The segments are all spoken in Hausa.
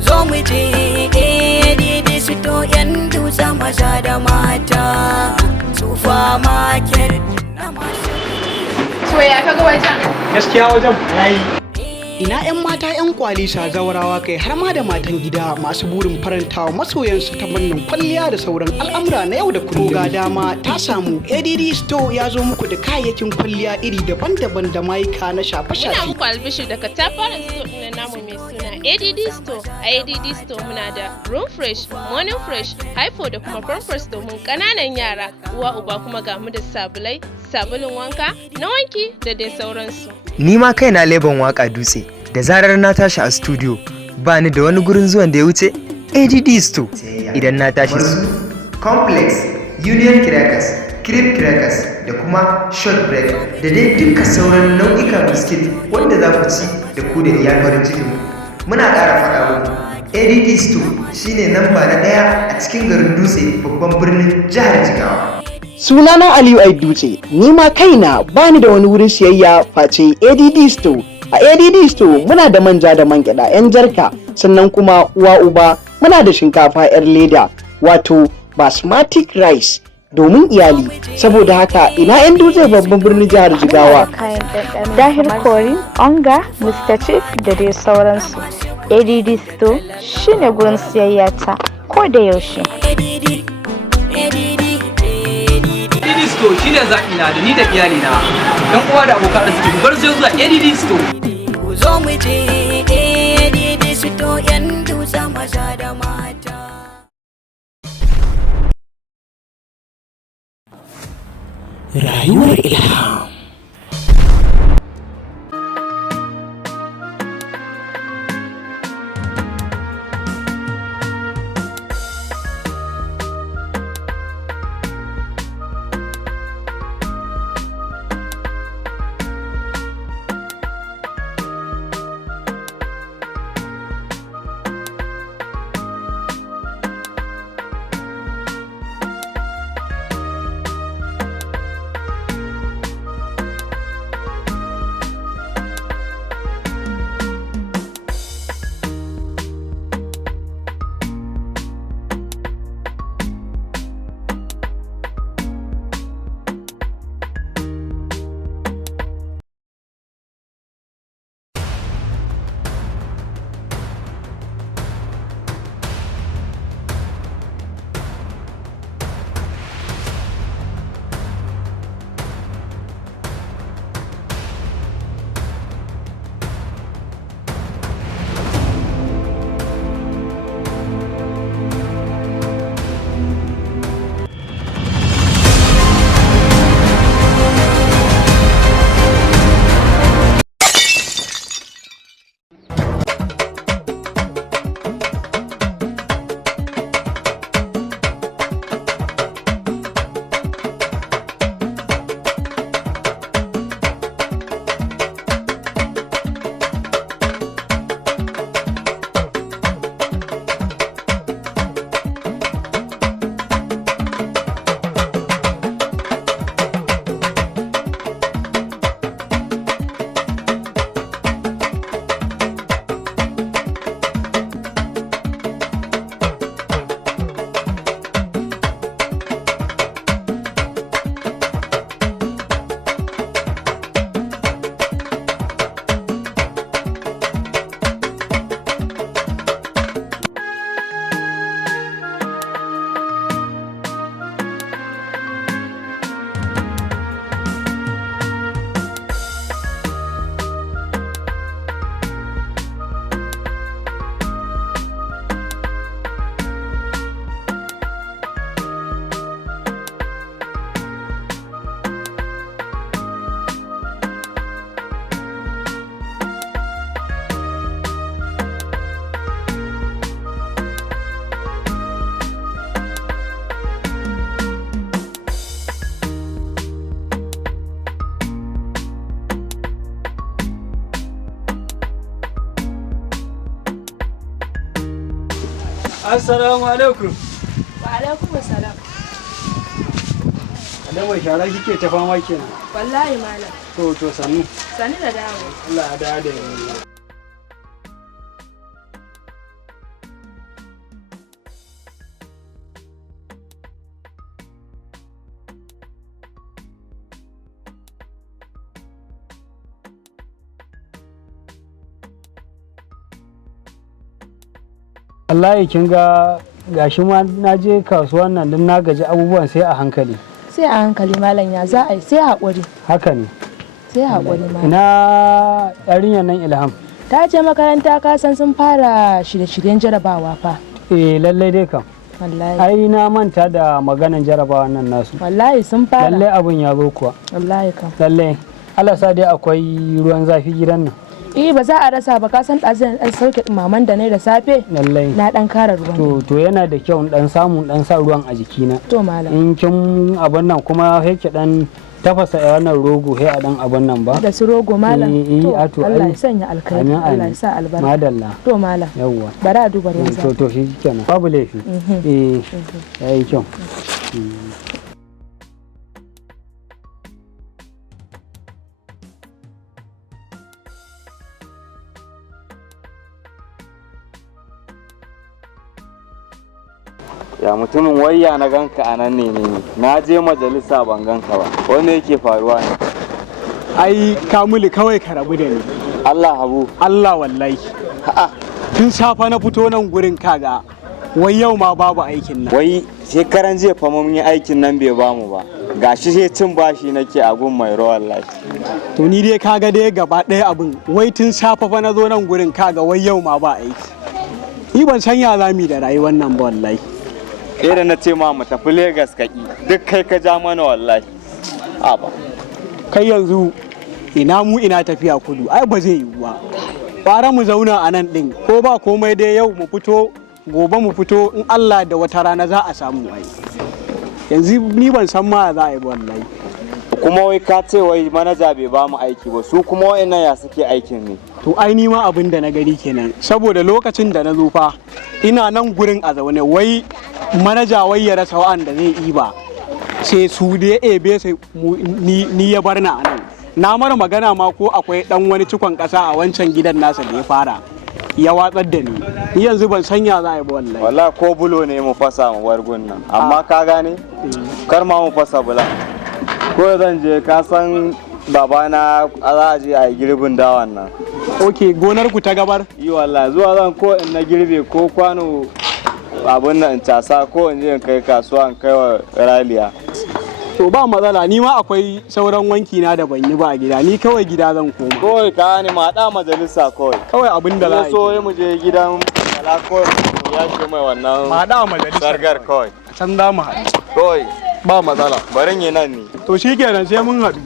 zo mu je daidai su to yan dutse maza da mata sufa market na masu. To ya kaga wajen? Gaskiya wajen yayi. Ina 'yan mata 'yan kwalisa zawarawa kai har ma da matan gida masu burin farantawa masoyansu ta fannin kwalliya da sauran al'amura na yau da kullum. Ga dama ta samu ADD Store ya zo muku da kayayyakin kwalliya iri daban-daban da mayuka na shafe-shafe. Muna muku albishir daga tafarin store ɗin namu mai suna ADD Store. A ADD Store muna da Room Fresh, Morning Fresh, Hypo da kuma Pampers domin ƙananan yara. Uwa uba kuma ga mu da sabulai, sabulun wanka, na wanki da dai sauransu. Ni ma kaina leban waka dutse da zarar na tashi a studio ba ni da wani gurin zuwan da ya wuce ADD Store. Idan na tashi su Complex, Union Crackers, Creep Crackers da kuma Short Bread da dai duka sauran nau'ikan biskit wanda za ku ci da ku da iyalin cikin. Muna ƙara faɗa muku ADD Store shine namba na 1 a cikin garin Dutse babban birnin jihar Jigawa. Sunana Aliyu Dutse, ni ma kaina bani da wani wurin siyayya face ADD Store. A ADD Store muna da manja da man gyada 'yan jarka, sannan kuma uwa uba muna da shinkafa 'yar leda wato basmati rice domin iyali. Saboda haka ina 'yan dutse babban birnin jihar Jigawa. Dahir Kori, Onga, Mr. Chief da dai sauransu. ADD Store shine gurin siyayya ta ko da yaushe. ADD Store shine zaɓina da ni da iyalina. Dan uwa da abokan arziki bar sai zuwa ADD Store. Zo mu je ADD Store yan dutse maza da mata. Rayuwar Ilham. Assalamu alaikum. Wa alaikum assalam. Da mai shara kike ta fama kenan. Wallahi malam. To sannu. Sani da dawo. Allah ya dawo da ni. wallahi kin ga gashi ma na je kasuwan nan din na gaji abubuwan sai a hankali. Sai a hankali malam ya za a yi sai haƙuri. Haka ne. Sai haƙuri malam. Ina yarinyar nan Ilham. Ta je makaranta ka san sun fara shirye-shiryen jarabawa fa. Lallai dai kam. Wallahi. Ai na manta da maganan jarabawa nan nasu. Wallahi sun fara. Lallai abun ya zo kuwa. Wallahi kam. Lallai. Allah sa dai akwai ruwan zafi gidan nan. Ba za a rasa ba ka san ɗazin ɗan sauke maman da ne da safe. Lallai. Na ɗan kara ruwan. To yana da kyau ɗan samu ɗan sa ruwan a jikina. To malam. In kin abun nan kuma yake ɗan tafasa wannan rogo sai a dan abun nan ba da su rogo malam to Allah ya sanya alkhairi Allah ya sa albarka madalla to malam yawwa bari a duba ruwan zafi to shi kenan babu laifi yayi kyau ya mutumin wayya na ganka a nan ne na je majalisa ban ganka ba wanda yake faruwa ne ai kamuli kawai ka rabu da ni Allah habu Allah wallahi tun safa na fito nan gurin kaga wai yau ma babu aikin nan wai shekaran jiya fa mun yi aikin nan bai bamu ba gashi sai cin bashi nake a gun mai rawa wallahi to ni dai kaga dai gaba ɗaya abin wai tun safa fa na zo nan gurin kaga wai yau ma ba aiki ni ban san ya zami da rayuwar nan ba wallahi da na ce ma mu tafi Legas kaki duk kai ka ja mana wallahi ba kai yanzu ina mu ina tafiya kudu ai ba zai yiwu ba fara mu zauna a nan din ko ba komai dai yau mu fito gobe mu fito in Allah da wata rana za a samu ai yanzu ni ban san ma za a yi wallahi kuma wai ka ce wai manaja bai ba mu aiki ba su kuma wa'annan ya suke aikin ne to ai ni ma abin da na gani kenan saboda lokacin da na zo fa ina nan gurin a zaune wai manaja wai ya rasa wa'anda zai yi ba sai su da ya ebe sai ni ya bar na anan na mara magana ma ko akwai dan wani cikon kasa a wancan gidan nasa da ya fara ya watsar da ni yanzu ban sanya za a yi ba wallahi ko bulo ne mu fasa mu wargun nan amma ka gane kar ma mu fasa bula ko zan je ka san babana za a je a yi girbin dawan nan ok gonar ku ta gabar yi wallahi zuwa zan ko in na girbe ko kwano abin nan in casa ko in je in kai kasuwa in kai wa raliya to ba matsala ni ma akwai sauran wanki na da ban yi ba a gida ni kawai gida zan koma kawai ka ni ma da majalisa kawai abin da za a yi so mu je gidan mala kawai ya ce mai wannan ma da majalisa sargar kawai can za mu haɗu kawai ba matsala barin yi nan ne to shikenan sai mun haɗu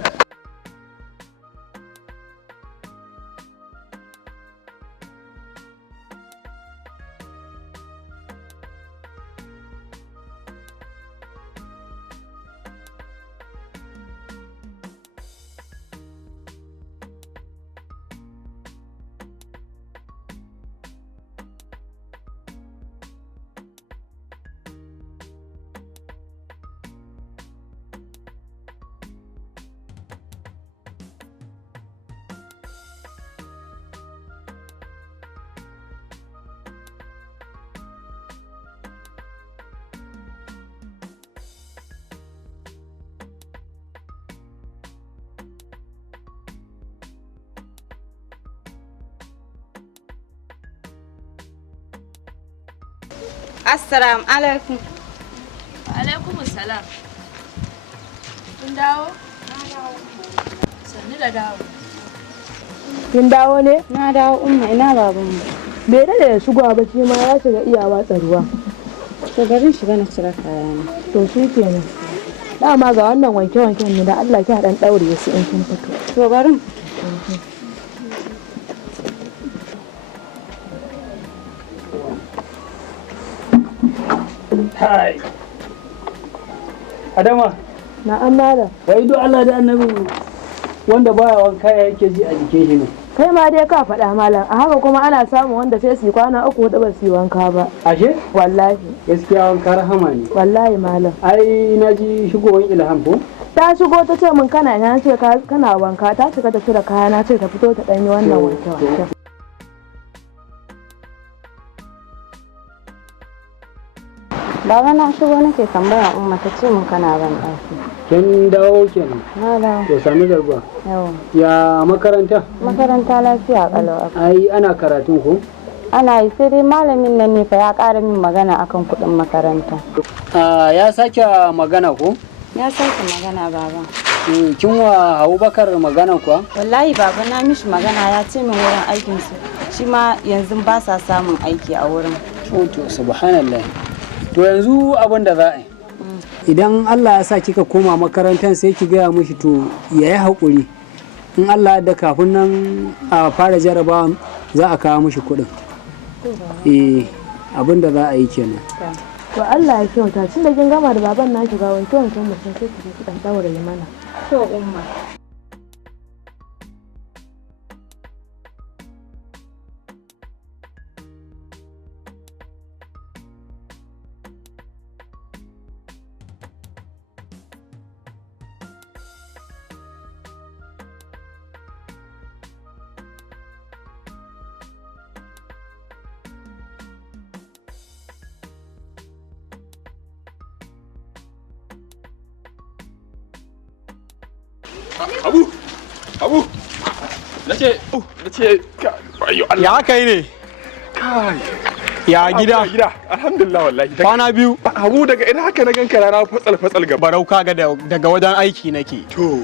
Assalamu alaikum. Alaikum salam. Kun dawo? Na dawo. Sannu da dawo. Kin dawo ne? Na dawo umma ina babanmu. Bai da shigowa ba shi ma ya shiga iya watsa ruwa. To garin shiga na cire kayana. To shi kenan. Dama ga wannan wanke-wanken ne da Allah ki dan daure su in kin fito. To garin. Hai. Adama. Na'am malam. Wai do Allah da Annabi wanda baya wanka ya yake ji a jikin shi ne. Kai ma dai ka faɗa malam a haka kuma ana samun wanda sai su yi kwana 3 ba su yi wanka ba. Ashe? Wallahi. Gaskiya wanka rahama ne. Wallahi malam. Ai na ji shigowar Ilham ko? Ta shigo ta ce min kana ina ce kana wanka ta shiga ta cire kaya na ce ta fito ta danyi wannan wanke-wanke. Baba na shigo nake tambaya umma ta ce mun kana ban ɗaki. Kin dawo kenan? Na dawo. To sami zarba. Yawa. Ya makaranta? Makaranta lafiya kalau. Ai ana karatun ko? ana yi sai dai malamin nan ne fa ya ƙara min magana akan kuɗin makaranta. Ya sake magana ko? Ya sake magana baba. Kin wa Abubakar magana kuwa? Wallahi baba na mishi magana ya ce min wurin aikinsu shi ma yanzu ba sa samun aiki a wurin. To subhanallah. To yanzu abin da za a yi. Idan Allah ya sa kika koma makarantar sai ki gaya mishi to yayi haƙuri. In Allah da kafin nan a fara jarabawa za a kawo mishi kuɗin. Abin da za a yi kenan. To Allah ya kyauta tun da kin gama da baban na shiga wanke wanken mutum sai ki je ki dan daura mana. To umma. Abu, na ce, ya kai ne? Kai. Ya gida? Alhamdulillah wallahi. Kwana biyu. Abu daga ina haka na ganka rana fatsal gaba. Barau kaga daga wajen aiki nake. To.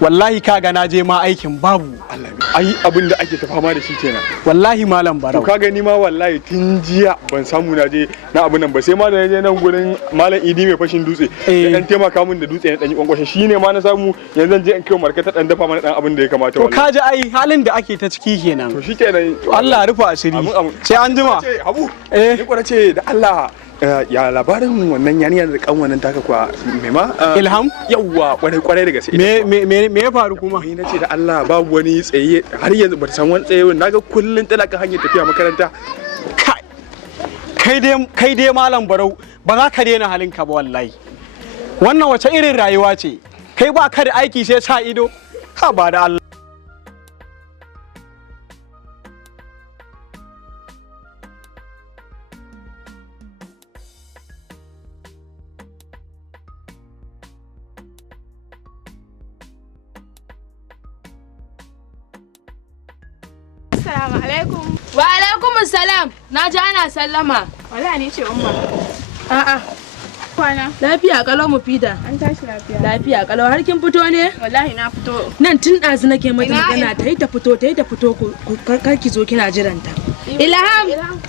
Wallahi kaga na je ma aikin babu. Allah ai abin da ake ta fama da shi kenan. Wallahi malam Barau. To kaga ni ma wallahi tun jiya ban samu na je na abin nan ba sai ma da je nan gurin malam Idi mai fashin dutse. Ya dan taimaka min da dutse na dan yi kwankwashe shine ma na samu yanzu zan je in kai markata dan dafa mana dan abin da ya kamata wallahi. To kaji ai halin da ake ta ciki kenan. To shikenan. Allah rufa asiri. Sai an jima. Abu. Ni ko ce da Allah ya labarin wannan yaniya da kan wannan taka kwa me ma Ilham yawwa kwarai da gaske me ya faru kuma ni nace da Allah babu wani tsaye har yanzu bata san wani tsaye naga kullun tana kan hanyar tafiya makaranta kai dai malam Barau ba za ka daina halinka ba wallahi wannan wace irin rayuwa ce kai ba ka da aiki sai sa ido ha ba da Allah Assalamu alaikum. Wa alaikum salam. Na ji ana sallama. Wala ni ce umma. A'a. Kwana. Lafiya kalau mu fida. An tashi lafiya. Lafiya kalau har kin fito ne? Wallahi na fito. Nan tun ɗazu nake mata magana ta yi ta fito kar ki zo kina jiranta. Ilham.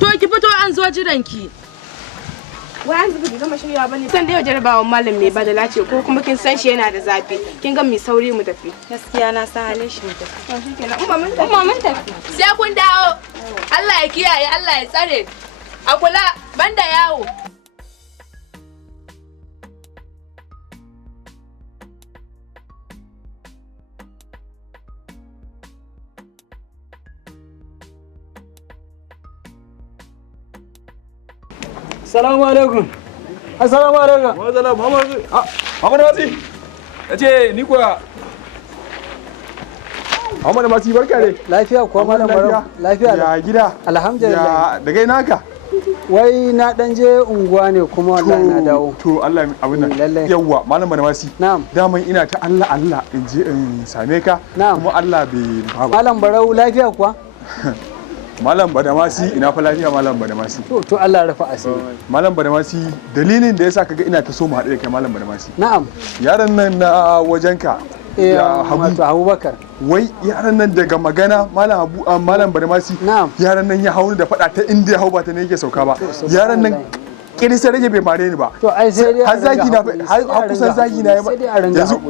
To ki fito an zo jiranki. Wai an zuba gama shirya bane. San da yau jarabawan malam mai badala ce ko kuma kin san shi yana da zafi. Kin ga mai sauri mu tafi. Gaskiya na san halin shi mu tafi. To shikenan umma mun tafi. Sai kun dawo. Allah ya kiyaye, Allah ya tsare. A kula banda yawo. Assalamu alaikum. Assalamu alaikum. Muhammadu Masi. Nace ni kuwa Muhammadu Masi barka dai. Lafiya kuwa malam Barau. Lafiya. Ya gida. Alhamdulillah. Ya daga ina ka? Wai na dan je unguwa ne kuma wallahi na dawo. To Allah abin nan. Yawwa malam Masi. Na'am. Daman ina ta Allah in je in same ka. Kuma Allah bai ba. Malam Barau lafiya kuwa? Malam Badamasi ina fa lafiya Malam Badamasi. To Allah rufa asiri. Malam Badamasi dalilin da yasa kaga ina ta so mu haɗu da kai Malam Badamasi. Na'am. Yaron nan na wajenka. Ya Abubakar. Wai yaron nan daga magana Malam Badamasi. Na'am. Yaron nan ya hauni da faɗa ta inda ya hau ba ta ne yake sauka ba. Yaron nan kirisa rage bai mare ni ba. To ai sai dai har zagi na har kusan zagi na yanzu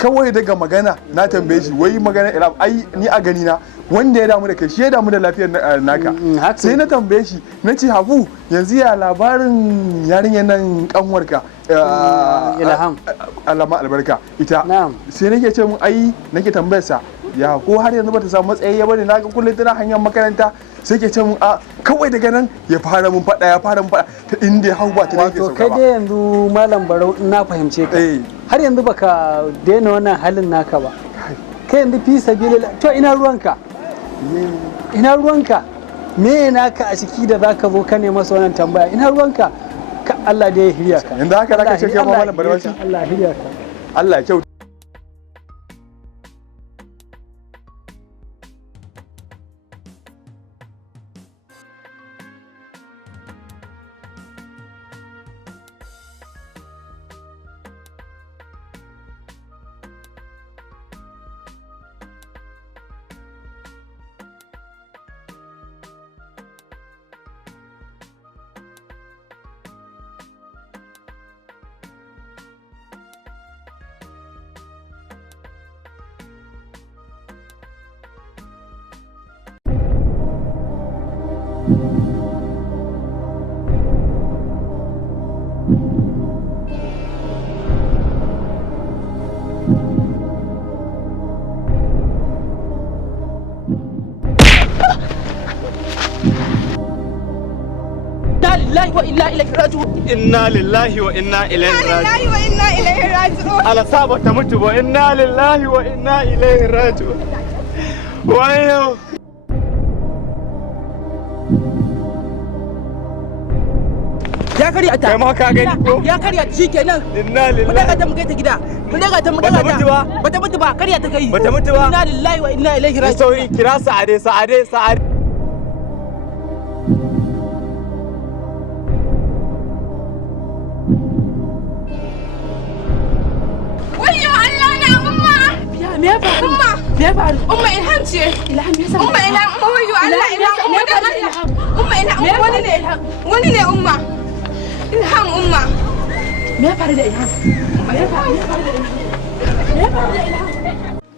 kawai daga magana na tambaye shi wai magana Ilham ai ni a gani na wanda ya damu da kai shi ya damu da lafiyar naka sai na tambaye shi na ce Habu yanzu ya labarin yarinyar nan kanwarka Ilham Alama albarka ita sai nake ce mun ai nake tambayar sa ya ko har yanzu bata samu matsayi ya bane na ga kullum tana hanyar makaranta sai ke ce mun a kawai daga nan ya fara mun fada ta inda ya hau ba ta nake sauka ba. Kai dai yanzu Malam Barau na fahimce ka har yanzu baka daina wannan halin naka ba kai yanzu fi sabilillah to ina ruwanka me naka a ciki da zaka zo ka nema wannan tambaya ina ruwanka ka Allah da ya hirya ka yanzu haka zaka ce kai Malam Barau Allah ya hirya ka Allah ya kyauta. Inna lillahi wa inna ilaihi raji'un. Ala saba ta mutu ba. Inna lillahi wa inna ilaihi raji'un. Wayo. Ya karya ta. Kai ma ka gani ko? Ya karya ta shikenan. Inna lillahi. Mu daga ta mu kai ta gida. Mu daga ta. Bata mutu ba. Bata mutu ba, karya ta kai. Bata mutu ba. Inna lillahi wa inna ilaihi raji'un. Sauri kira Sa'ade. Wayyo Allah na umma. Me ya faru? Umma Ilham ce. Ilham ya sa. Umma Ilham, wayyo Allah Ilham. Umma Ilham, wani ne umma. Ilham umma. Me ya faru da Ilham?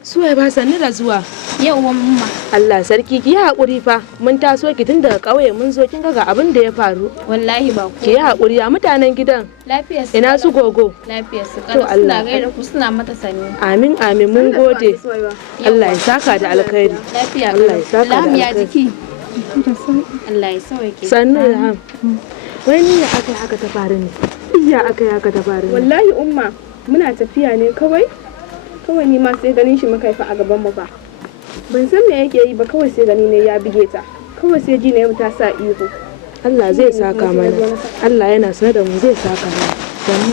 Suwai ba sanni da zuwa. Yauwa umma. Allah sarki ki yi haƙuri fa. Mun taso ki tun daga ƙauye mun zo kin ga abin da ya faru. Wallahi ba ku. Ki yi haƙuri a mutanen gidan. Lafiyar su. Ina su gogo. Lafiyar su. To Allah. Suna gaida ku suna mata sani. Amin mun gode. Allah ya saka da alkhairi. Lafiya. Allah ya saka da Ilham ya alkhairi. jiki. Allah ya sauke. Sannu Ilham. Wani ya aka haka ta faru ne. Iya aka haka ta faru ne. Wallahi umma muna tafiya ne kawai ni ma sai ganin shi muka fa a gaban mu fa. Ban san me yake yi ba, kawai sai gani ne ya bige ta. Kawai sai ji ne ta sa ihu. Allah zai saka mana. Allah yana sanar da mu zai saka mana. Sannu.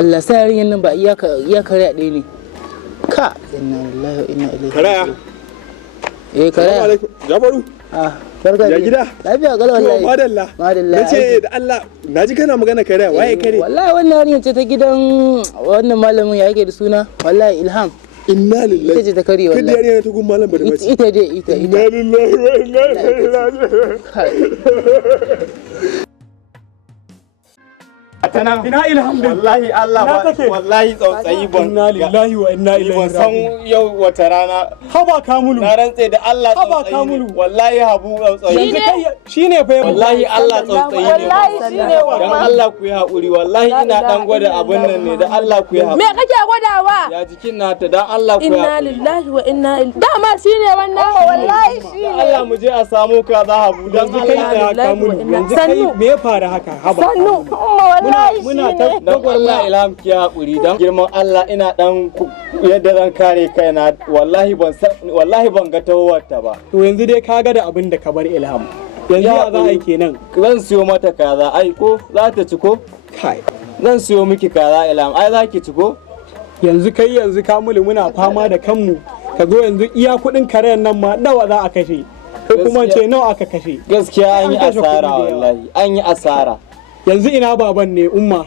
Allah sa yarinyar nan ba iya karya ɗaya ne. Ka inna lillahi wa inna ilaihi karaya. Karaya. Jabaru. Barka ya gida. Lafiya kalau wallahi. Madalla. Nace da Allah naji kana magana karaya, waye kare? Wallahi wannan yarinyar ce ta gidan wannan malamin ya yake da suna wallahi Ilham. Inna lillahi. Ita ce ta kare wallahi. Kada yarinya ta gun malam bada mace. Ita dai ita. Inna lillahi wa inna ilaihi raji'un. Ina Ilham din. Wallahi Allah ba wallahi tsautsayi ban. Inna lillahi wa inna ilaihi raji'un. Ban san yau wata rana. Haba Kamulu. Na rantse da Allah Haba tsautsayi. Kamulu. Wallahi Habu tsautsayi. Shine fa wallahi Allah tsautsayi ne. Wallahi shine Dan Allah ku yi haƙuri, wallahi ina dan gwada abin nan ne, da Allah ku yi haƙuri. Me kake gwadawa? Ya jikin nata, dan Allah ku yi haƙuri. Inna lillahi wa inna ilaihi. Dama shine wannan. Wallahi shine. Allah mu je a samu kaza Habu dan Allah. Kamulu. Yanzu kai me ya fara haka? Haba. Sannu umma wallahi shine. Dan Allah Ilham ki haƙuri, dan girman Allah ina dan yadda zan kare kaina, wallahi ban ga tawarta ba. To yanzu dai ka ga da abin da ka bar Ilham. Yanzu ya za a yi kenan. Zan siyo mata kaza, ai ko za ta ci ko? Kai. Zan siyo miki kaza Ilham, ai za ki ci ko? Yanzu Kamulu muna fama da kanmu. Ka zo yanzu iya kuɗin karen nan ma nawa za a kashe. Ko kuma ce nawa aka kashe. Gaskiya an yi asara wallahi, an yi asara. Yanzu ina baban ne umma.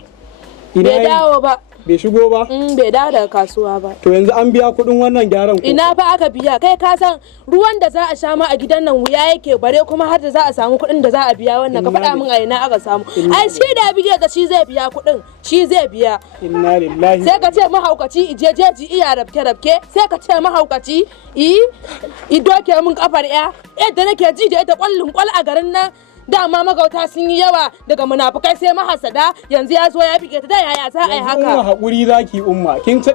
Bai dawo ba. bai shigo ba? Bai dawo daga kasuwa ba. To yanzu an biya kuɗin wannan gyaran ko? Ina fa aka biya, kai ka san ruwan da za a sha ma a gidan nan wuya yake, bare kuma har da za a samu kuɗin da za a biya wannan, ka faɗa min a ina aka samu. Ai shi da bidiyo ka shi zai biya kuɗin, shi zai biya. Inna lillahi. Sai ka ce mahaukaci ije jeji iya rabke sai ka ce mahaukaci i doke min kafar ya yadda nake ji da ita kwallin kwal a garin nan. Dama magauta sun yi yawa daga munafukai sai mahasada, yanzu ya zo ya bige ta, da yaya za a yi haka? Umma hakuri zaki umma. Kin to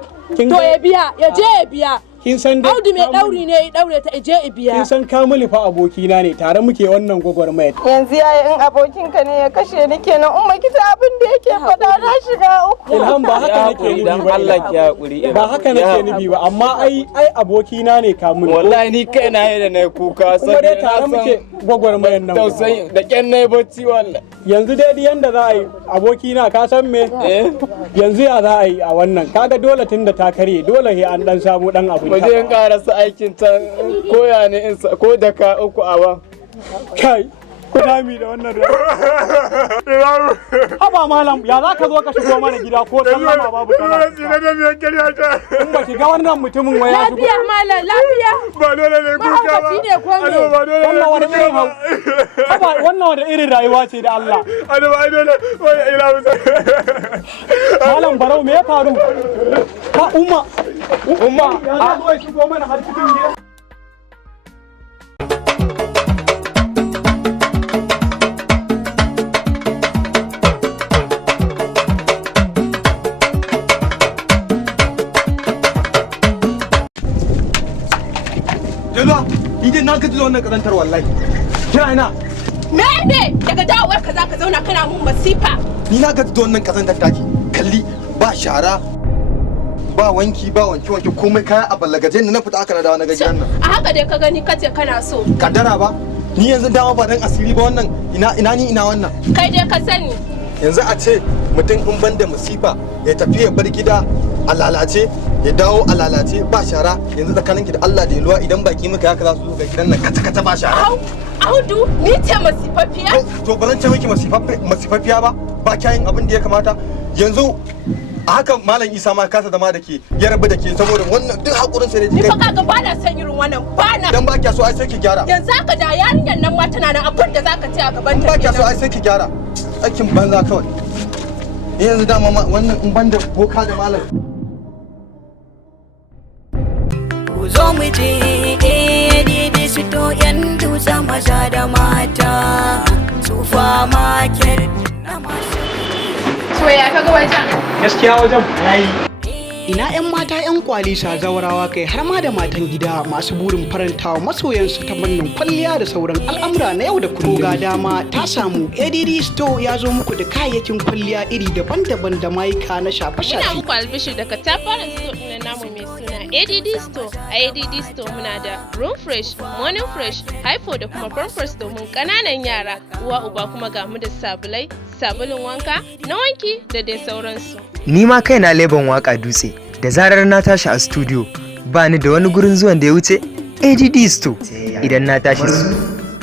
ya biya, ya je ya biya. Kin san dai Audu mai dauri ne ya daure ta, je ya biya. Kin san Kamilu fa abokina ne, tare muke wannan gwagwarmayar. Yanzu yayi in abokinka ne ya kashe ni kenan, umma kita abin da yake faɗa na shiga uku. Ilham ba haka nake nufi ba. Allah ki hakuri. Ba haka nake nufi ba, amma ai abokina ne Kamilu. Wallahi ni kai na yi da nayi kuka sai dai tare muke gwagwarmayar nan. Tausayi da kyan nayi bacci wallahi. Yanzu dai yanda za a yi abokina ka san me? Yanzu ya za a yi a wannan, kaga dole tunda ta karye dole he an dan samu dan abu. Mu je in karasa aikin ta koya ne in ko da ka uku a ban. Kai kuna mi da wannan rayuwa. Haba malam, ya za ka zo ka shigo mana gida ko sallama babu kana. In ba ki ga wannan mutumin waya shigo. Lafiya malam, lafiya. Ba dole ne kuka ba. Wannan wani irin hau. Haba wannan wani irin rayuwa ce da Allah. Ba dole wai ila musa. Malam Barau me ya faru? Ka umma Umma, ya za zo ya shigo mana har cikin gida. Jalwa, ni dai na gaji da wannan karantar wallahi. Kina ina? Me daga dawowar ka zaka zauna kana mun masifa. Ni na gaji da wannan karantar taki. Kalli ba shara, ba wanki, ba wanke komai kaya a ballagaje ne na fita aka na dawo na gajiyan nan. A haka dai ka gani kace kana so. Kaddara ba? Ni yanzu dama ba dan asiri ba wannan ina ni ina wannan. Kai dai ka sani. Yanzu a ce mutum in ban da masifa ya tafi ya bar gida a lalace ya dawo a lalace ba shara yanzu tsakaninki da Allah da Yalwa idan baki muka haka za su zo ga gidan nan kata ba shara. Audu ni ce masifaffiya? To ba zan ce miki masifaffiya ba kyayin abin da ya kamata yanzu a haka malam Isa ma kasa zama da ke ya rabu da ke saboda wannan duk hakurin sai ne. Ni fa kaga ba na san irin wannan ba na. Dan ba kya so ai sai ki gyara. Yanzu haka da yarinyar nan ma tana nan abin da zaka ce a gaban ta. Ba kya so ai sai ki gyara. Aikin banza kawai. Yanzu dama wannan in banda boka da malam. Zo mu je daidai su to yan dutsa maza da mata sufa market na masu. To ya kaga wajen? Gaskiya wajen yayi. Ina 'yan mata 'yan kwalisa zawarawa kai har ma da matan gida masu burin farantawa masoyansu ta fannin kwalliya da sauran al'amura na yau da kullum. Ga dama ta samu ADD Store ya zo muku da kayayyakin kwalliya iri daban-daban da mayuka na shafe-shafe. Ina muku albishir daga tafarin store ɗin namu mai suna ADD Store. A ADD Store muna da Room Fresh, Morning Fresh, Hypo da kuma Pampers domin ƙananan yara. Uwa uba kuma ga mu da sabulai, sabulun wanka, na wanki da dai sauransu. Ni ma kaina leban waka dutse da zarar na tashi a studio ba ni da wani gurin zuwan da ya wuce ADD Store. Idan na tashi su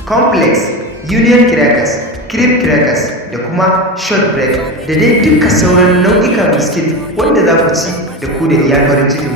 Complex, Union Crackers, Creep Crackers da kuma Short Bread da dai duka sauran nau'ikan biskit wanda za ku ci da ku da iyalin cikin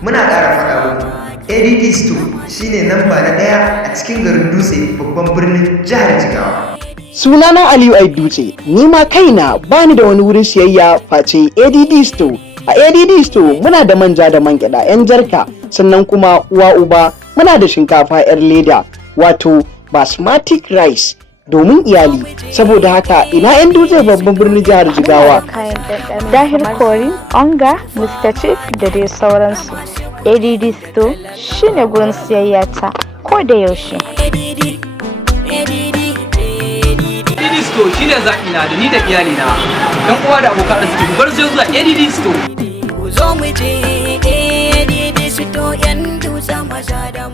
muna ƙara faɗa muku ADD Store shine namba na 1 a cikin garin Dutse babban birnin jihar Jigawa. Sunana Aliyu Dutse, ni ma kaina bani da wani wurin siyayya face ADD Store. A ADD Store muna da manja da man gyada 'yan jarka, sannan kuma uwa uba muna da shinkafa 'yar leda wato basmati rice domin iyali. Saboda haka ina 'yan dutse babban birnin jihar Jigawa. Dahir Kori, Onga, Mr. Chief da dai sauransu. ADD Store shine gurin siyayya ta ko da yaushe. ADD Store shine zaɓi na da ni da iyalina. Dan uwa da abokan arziki bar sai zuwa ADD Store. Zo mu je ADD Store yan dutsa maza da